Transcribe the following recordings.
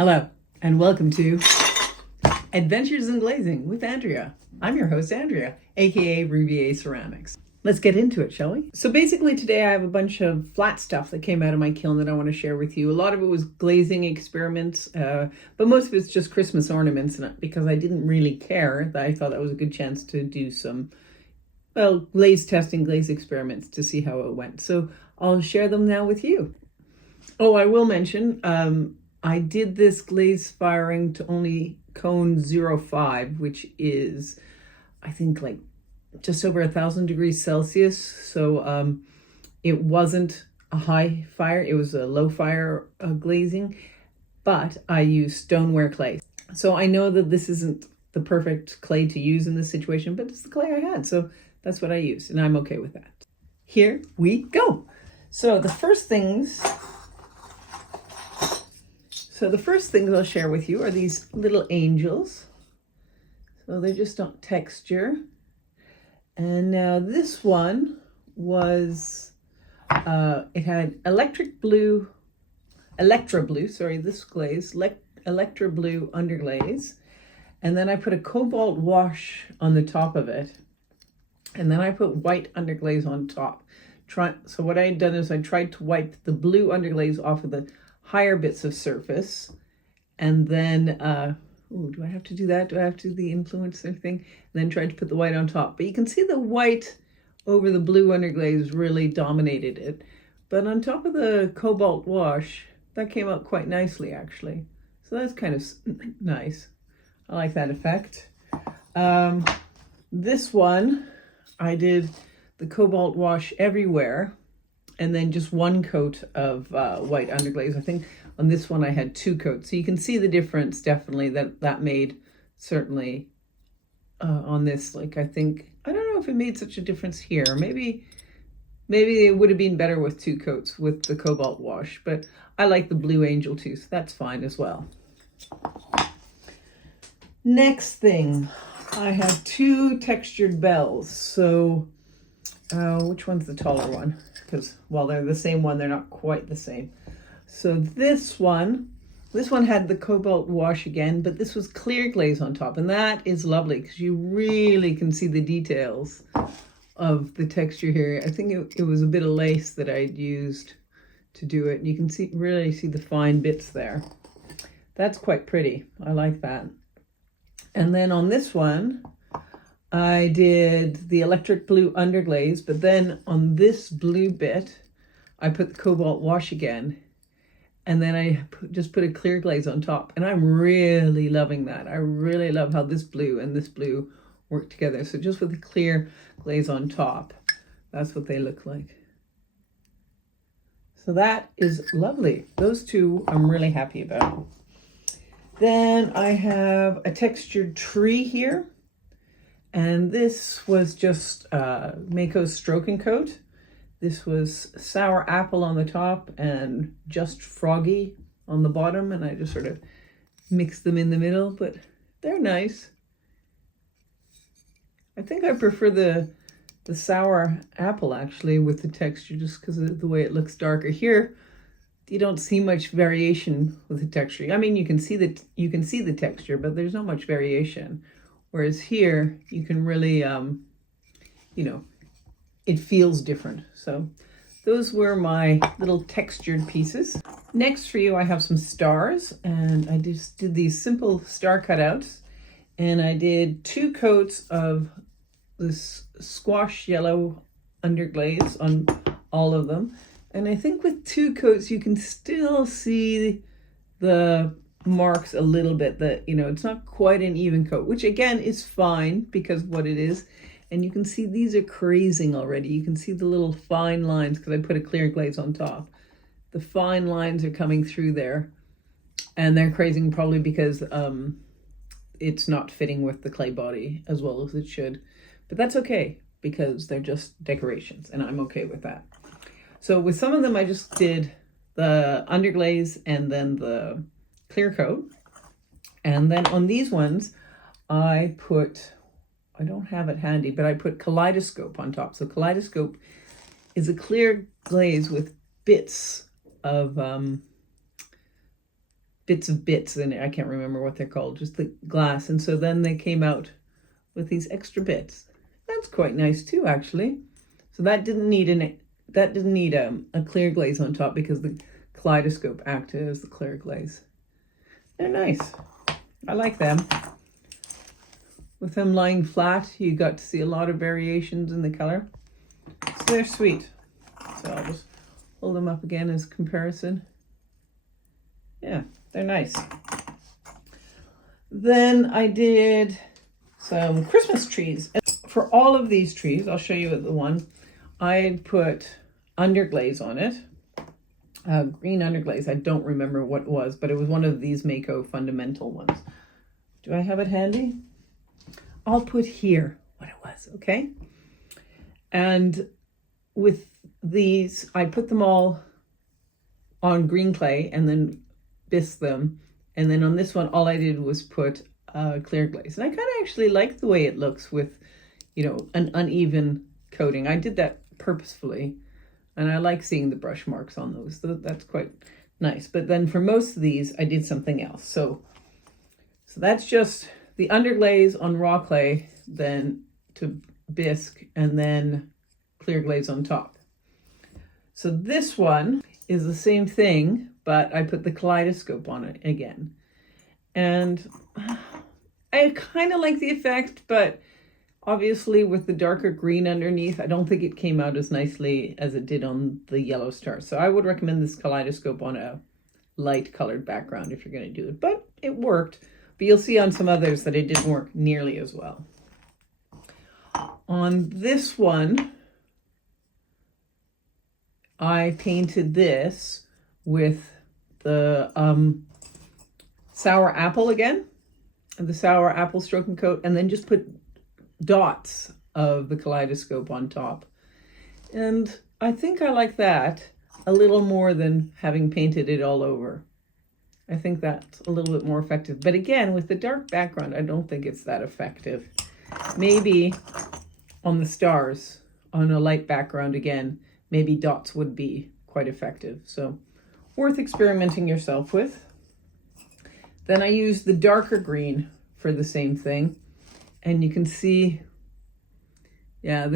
Hello, and welcome to Adventures in Glazing with Andrea. I'm your host, Andrea, aka Rubier Ceramics. Let's get into it, shall we? So basically today I have a bunch of flat stuff that came out of my kiln that I want to share with you. A lot of it was glazing experiments, but most of it's just Christmas ornaments, and because I didn't really care, I thought that was a good chance to do some, well, glaze testing, glaze experiments to see how it went. So I'll share them now with you. Oh, I will mention, I did this glaze firing to only cone 0.5, which is, I think, like just over 1,000 degrees Celsius. So it wasn't a high fire, it was a low fire glazing, but I used stoneware clay. So I know that this isn't the perfect clay to use in this situation, but it's the clay I had. So that's what I used, and I'm okay with that. Here we go. So the first things I'll share with you are these little angels. So they're just on texture. And now this one was, it had Electra blue, this glaze, Electra blue underglaze. And then I put a cobalt wash on the top of it. And then I put white underglaze on top. So what I had done is I tried to wipe the blue underglaze off of the higher bits of surface, and then do I have to do that? Do I have to do the influencer thing? And then tried to put the white on top. But you can see the white over the blue underglaze really dominated it. But on top of the cobalt wash, that came out quite nicely actually. So that's kind of nice. I like that effect. This one, I did the cobalt wash everywhere, and then just one coat of white underglaze. I think on this one I had 2 coats. So you can see the difference definitely that made, certainly on this. Like I don't know if it made such a difference here. Maybe it would have been better with 2 coats with the cobalt wash, but I like the blue angel too, so that's fine as well. Next thing, I have 2 textured bells. So which one's the taller one? Because while they're the same one, they're not quite the same. So this one had the cobalt wash again, but this was clear glaze on top, and that is lovely because you really can see the details of the texture here. I think it was a bit of lace that I'd used to do it, and you can really see the fine bits there. That's quite pretty. I like that. And then on this one, I did the electric blue underglaze, but then on this blue bit, I put the cobalt wash again, and then I just put a clear glaze on top, and I'm really loving that. I really love how this blue and this blue work together. So just with the clear glaze on top, that's what they look like. So that is lovely. Those 2 I'm really happy about. Then I have a textured tree here. And this was just Mako's Stroke and Coat. This was sour apple on the top and just froggy on the bottom. And I just sort of mixed them in the middle, but they're nice. I think I prefer the sour apple actually with the texture, just because of the way it looks darker. Here, you don't see much variation with the texture. I mean, you can see the texture, but there's not much variation. Whereas here, you can really, it feels different. So those were my little textured pieces. Next for you, I have some stars, and I just did these simple star cutouts, and I did 2 coats of this squash yellow underglaze on all of them. And I think with 2 coats, you can still see the marks a little bit, that it's not quite an even coat, which again is fine because of what it is. And you can see these are crazing already. You can see the little fine lines because I put a clear glaze on top. The fine lines are coming through there, and they're crazing probably because it's not fitting with the clay body as well as it should, but that's okay because they're just decorations, and I'm okay with that. So with some of them I just did the underglaze and then the clear coat. And then on these ones, I don't have it handy, but I put Kaleidoscope on top. So Kaleidoscope is a clear glaze with bits of bits of bits in it. I can't remember what they're called, just the glass. And so then they came out with these extra bits. That's quite nice too, actually. So that didn't need a clear glaze on top because the kaleidoscope acted as the clear glaze. They're nice. I like them. With them lying flat, you got to see a lot of variations in the color. So they're sweet. So I'll just hold them up again as comparison. Yeah, they're nice. Then I did some Christmas trees. For all of these trees, I'll show you the one, I put underglaze on it. Green underglaze. I don't remember what it was, but it was one of these Mako fundamental ones. Do I have it handy? I'll put here what it was, okay? And with these, I put them all on green clay and then bisque them. And then on this one, all I did was put clear glaze. And I kind of actually like the way it looks with, you know, an uneven coating. I did that purposefully. And I like seeing the brush marks on those. That's quite nice. But then for most of these, I did something else. So that's just the underglaze on raw clay, then to bisque, and then clear glaze on top. So this one is the same thing, but I put the kaleidoscope on it again. And I kind of like the effect, but obviously with the darker green underneath, I don't think it came out as nicely as it did on the yellow star. So I would recommend this kaleidoscope on a light colored background if you're going to do it, but it worked. But you'll see on some others that it didn't work nearly as well. On this one, I painted this with the sour apple again, the sour apple stroke and coat, and then just put dots of the kaleidoscope on top. And I think I like that a little more than having painted it all over. I think that's a little bit more effective. But again, with the dark background, I don't think it's that effective. Maybe on the stars, on a light background again, maybe dots would be quite effective. So worth experimenting yourself with. Then I used the darker green for the same thing. And you can see, yeah,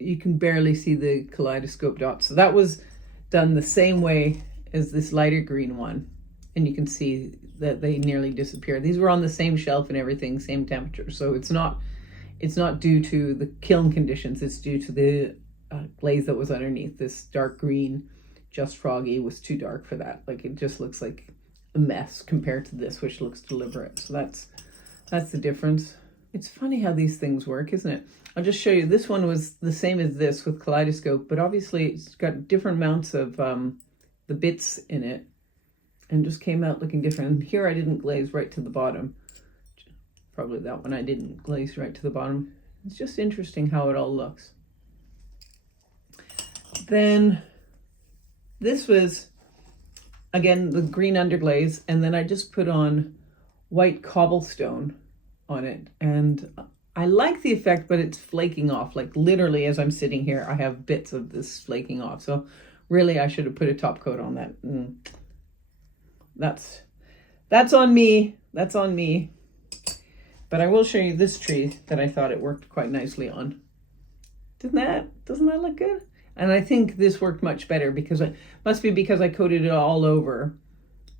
you can barely see the kaleidoscope dots. So that was done the same way as this lighter green one. And you can see that they nearly disappear. These were on the same shelf and everything, same temperature. So it's not due to the kiln conditions. It's due to the glaze that was underneath. This dark green, Just Froggy, was too dark for that. Like, it just looks like a mess compared to this, which looks deliberate. So that's the difference. It's funny how these things work, isn't it? I'll just show you. This one was the same as this with kaleidoscope, but obviously it's got different amounts of the bits in it and just came out looking different. And here I didn't glaze right to the bottom. Probably that one I didn't glaze right to the bottom. It's just interesting how it all looks. Then this was, again, the green underglaze, and then I just put on white cobblestone on it. And I like the effect, but it's flaking off. Like literally as I'm sitting here, I have bits of this flaking off. So really I should have put a top coat on that. That's on me. That's on me. But I will show you this tree that I thought it worked quite nicely on. Doesn't that look good? And I think this worked much better because it must be because I coated it all over.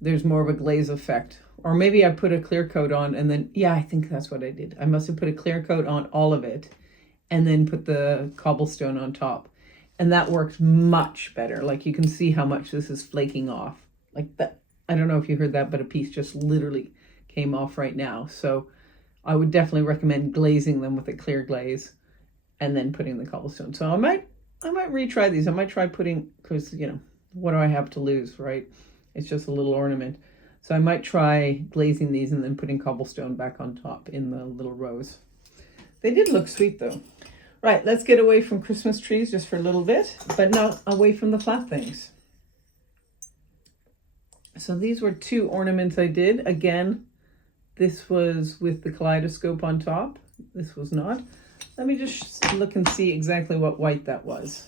There's more of a glaze effect. Or maybe I put a clear coat on and then, yeah, I think that's what I did. I must have put a clear coat on all of it and then put the cobblestone on top. And that worked much better. Like you can see how much this is flaking off. Like that. I don't know if you heard that, but a piece just literally came off right now. So I would definitely recommend glazing them with a clear glaze and then putting the cobblestone. So I might retry these. I might try putting, because, you know, what do I have to lose, right? It's just a little ornament. So I might try glazing these and then putting cobblestone back on top in the little rows. They did look sweet though. Right, let's get away from Christmas trees just for a little bit, but not away from the flat things. So these were two ornaments I did. Again, this was with the kaleidoscope on top. This was not. Let me just look and see exactly what white that was.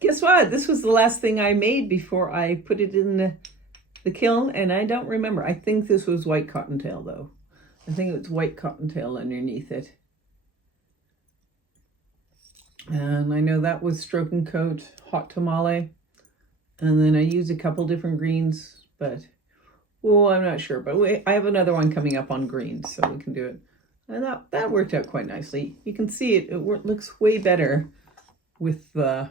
Guess what? This was the last thing I made before I put it in the kiln, and I don't remember. I think this was white cottontail though. I think it was white cottontail underneath it. And I know that was Stroke and Coat Hot Tamale. And then I used a couple different greens, but, oh, I'm not sure. But I have another one coming up on greens, so we can do it. And that worked out quite nicely. You can see it looks way better with the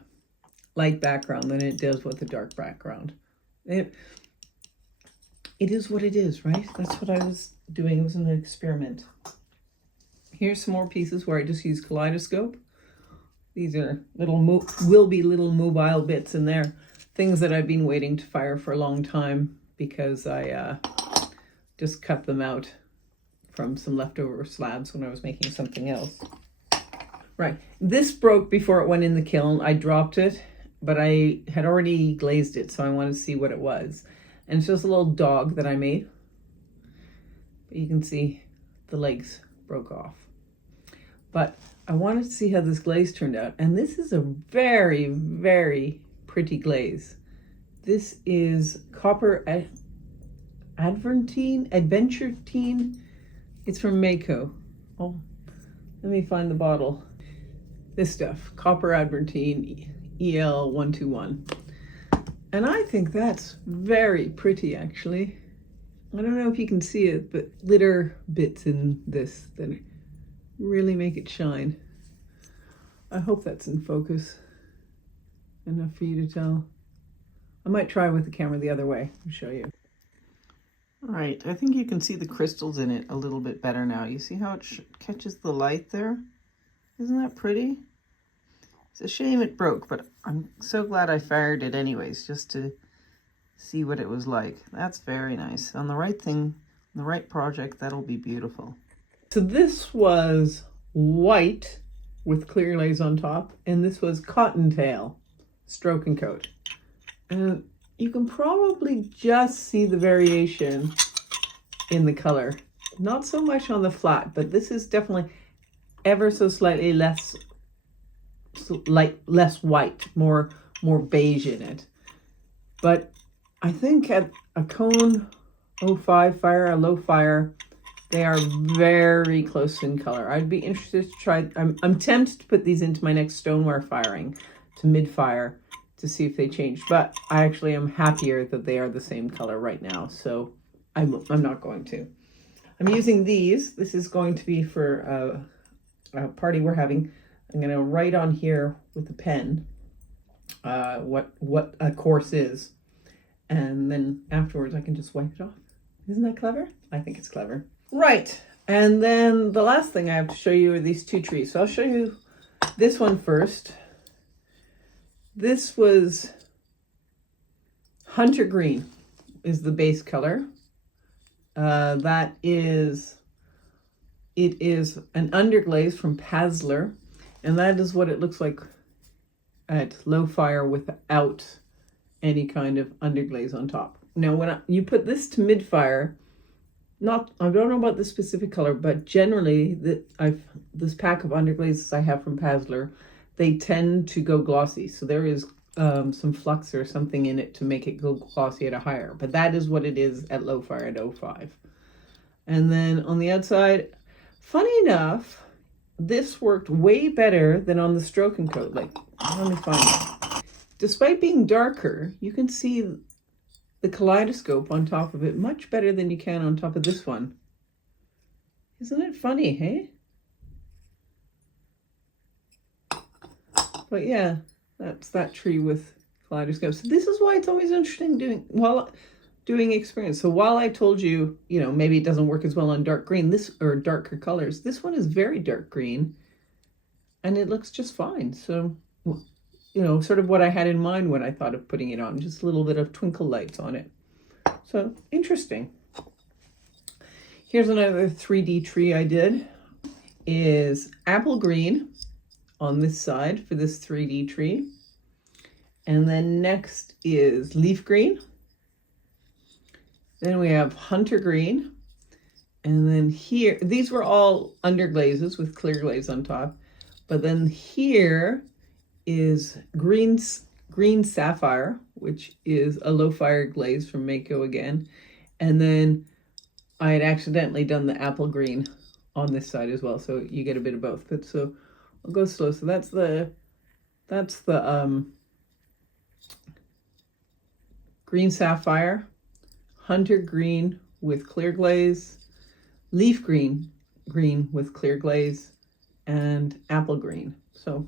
light background than it does with the dark background. It is what it is, right? That's what I was doing. It was an experiment. Here's some more pieces where I just use kaleidoscope. These are will be little mobile bits in there. Things that I've been waiting to fire for a long time because I just cut them out from some leftover slabs when I was making something else. Right, this broke before it went in the kiln. I dropped it, but I had already glazed it, so I wanted to see what it was. And it's just a little dog that I made. But you can see the legs broke off. But I wanted to see how this glaze turned out. And this is a very, very pretty glaze. This is copper adventurine. It's from Mako. Oh, let me find the bottle. This stuff, copper adventurine EL121. And I think that's very pretty, actually. I don't know if you can see it, but glitter bits in this that really make it shine. I hope that's in focus enough for you to tell. I might try with the camera the other way and show you. All right, I think you can see the crystals in it a little bit better now. You see how it catches the light there? Isn't that pretty? It's a shame it broke, but I'm so glad I fired it anyways, just to see what it was like. That's very nice. On the right thing, the right project, that'll be beautiful. So this was white with clear glaze on top, and this was cottontail, Stroke and Coat. And you can probably just see the variation in the color. Not so much on the flat, but this is definitely ever so slightly less white, more beige in it. But I think at a cone 05 fire, a low fire, they are very close in color. I'd be interested to try. I'm tempted to put these into my next stoneware firing to mid-fire to see if they change. But I actually am happier that they are the same color right now. So I'm not going to. I'm using these. This is going to be for a party we're having. I'm going to write on here with a pen what a course is. And then afterwards I can just wipe it off. Isn't that clever? I think it's clever. Right. And then the last thing I have to show you are these two trees. So I'll show you this one first. This was Hunter Green is the base color. It is an underglaze from Pasler, and that is what it looks like at low fire without any kind of underglaze on top. Now, when you put this to mid-fire, I don't know about the specific color, but generally this pack of underglazes I have from Pasler, they tend to go glossy. So there is some flux or something in it to make it go glossy at a higher. But that is what it is at low fire at 05. And then on the outside, funny enough, this worked way better than on the Stroke and Coat. Like, let me find it. Despite being darker, you can see the kaleidoscope on top of it much better than you can on top of this one. Isn't it funny, hey? But yeah, that's that tree with kaleidoscope. So this is why it's always interesting doing experience. So while I told you, maybe it doesn't work as well on dark green, or darker colors, this one is very dark green and it looks just fine. So, sort of what I had in mind when I thought of putting it on, just a little bit of twinkle lights on it. So interesting. Here's another 3D tree I did, is apple green on this side for this 3D tree. And then next is leaf green. Then we have hunter green. And then here, these were all underglazes with clear glaze on top. But then here is green sapphire which is a low fire glaze from Mako again. And then I had accidentally done the apple green on this side as well, so you get a bit of both. But so I'll go slow. So that's the green sapphire, hunter green with clear glaze, leaf green with clear glaze, and apple green. So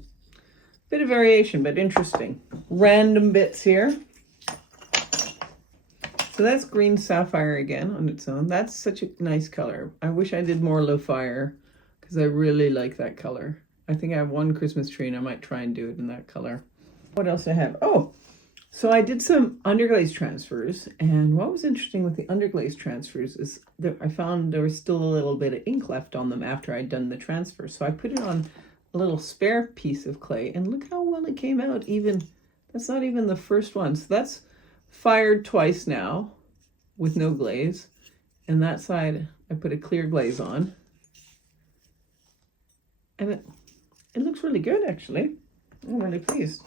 bit of variation, but interesting. Random bits here. So that's green sapphire again on its own. That's such a nice color. I wish I did more low fire because I really like that color. I think I have one Christmas tree and I might try and do it in that color. What else do I have? Oh, so I did some underglaze transfers, and what was interesting with the underglaze transfers is that I found there was still a little bit of ink left on them after I'd done the transfer. So I put it on a little spare piece of clay, and look how well it came out. Even that's not even the first one. So that's fired twice now with no glaze, and that side I put a clear glaze on, and it looks really good actually. I'm really pleased.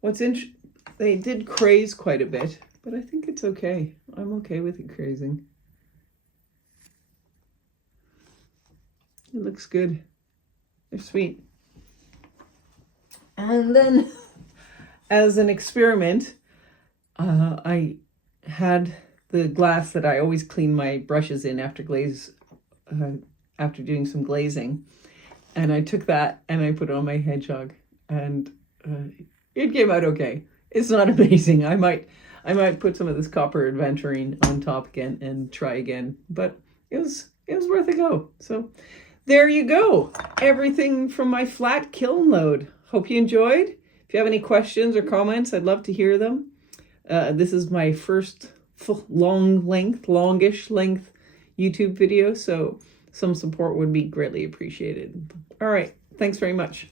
What's interesting, they did craze quite a bit, but I think it's okay. I'm okay with it crazing. It looks good. They're sweet. And then as an experiment, I had the glass that I always clean my brushes in after after doing some glazing. And I took that and I put it on my hedgehog, and it came out okay. It's not amazing. I might put some of this copper aventurine on top again and try again, but it was worth a go. So there you go. Everything from my flat kiln load. Hope you enjoyed. If you have any questions or comments, I'd love to hear them. This is my first longish length YouTube video, so some support would be greatly appreciated. All right. Thanks very much.